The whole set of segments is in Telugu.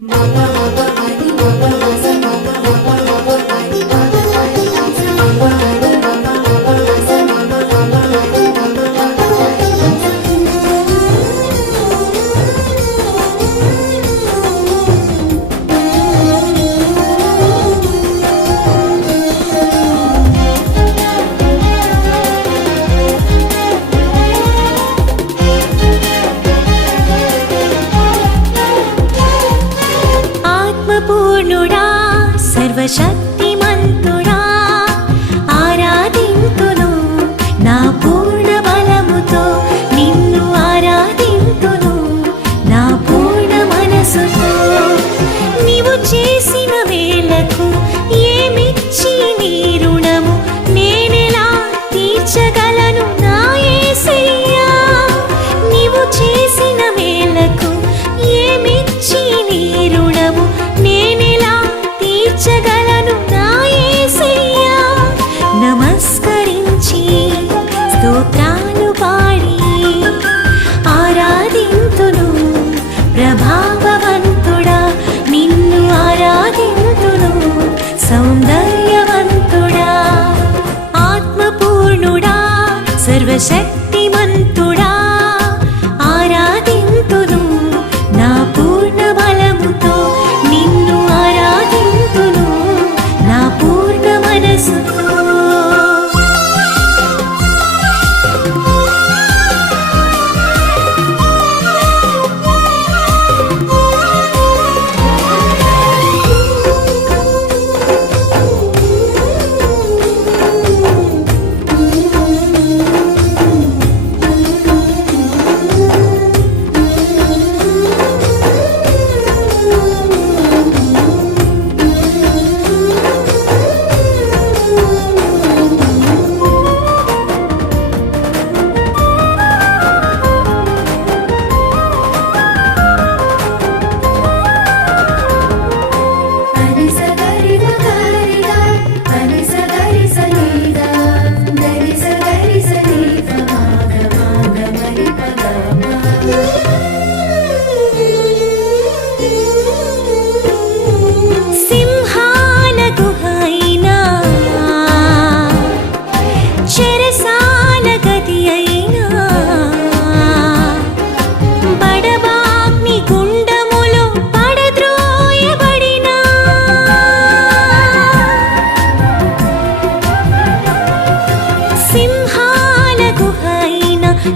啦啦下。I said.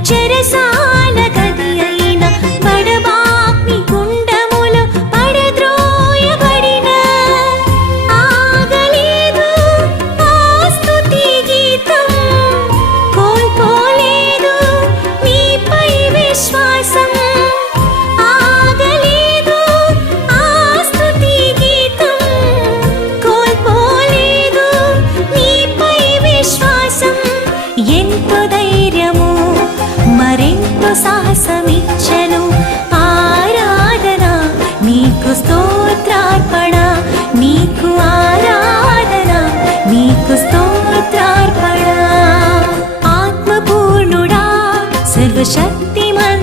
చెరసాల గదియైన బడబాగ్ని గుండములు పడద్రోయబడిన ఆగలేదు ఆ స్తుతి గీతం. కోల్పోలేదు నీపై విశ్వాసం. ఆగలేదు ఎంతో నీలో సాహసమిచ్చను. ఆరాధన నీకు స్తోత్రార్పణ నీకు ఆరాధన నీకు స్తోత్రార్పణ. ఆత్మపూర్ణుడా సర్వశక్తిమన్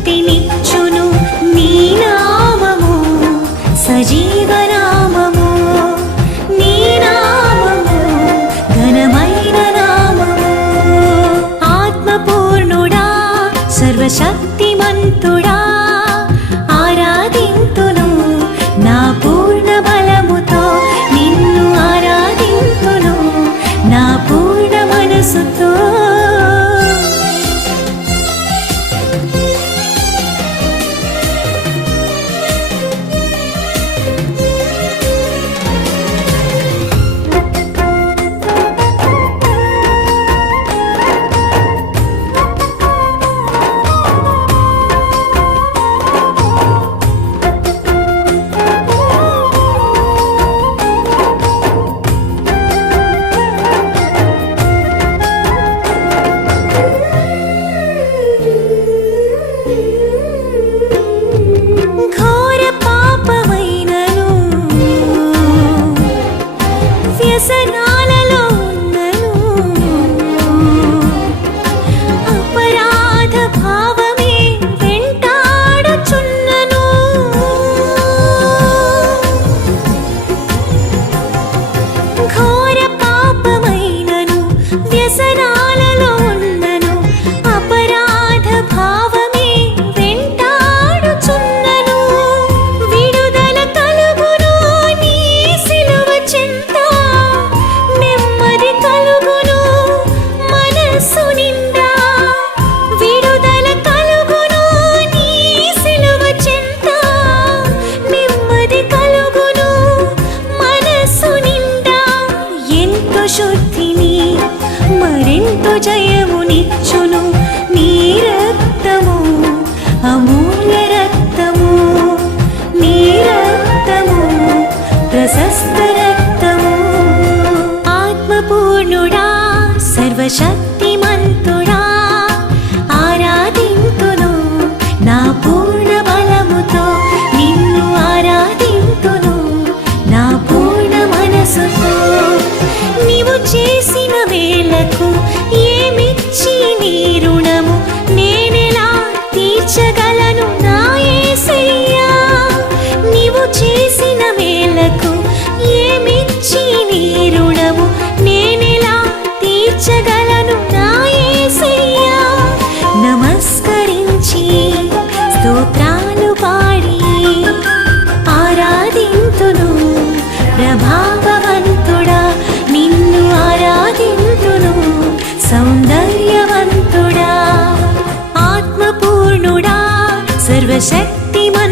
శక్తినిచ్చును నీ నామము సజీవ నామము. నీ నామము ఘనమైన నామము. ఆత్మపూర్ణుడా సర్వశక్తిమంతుడా ఆరాధించ séptima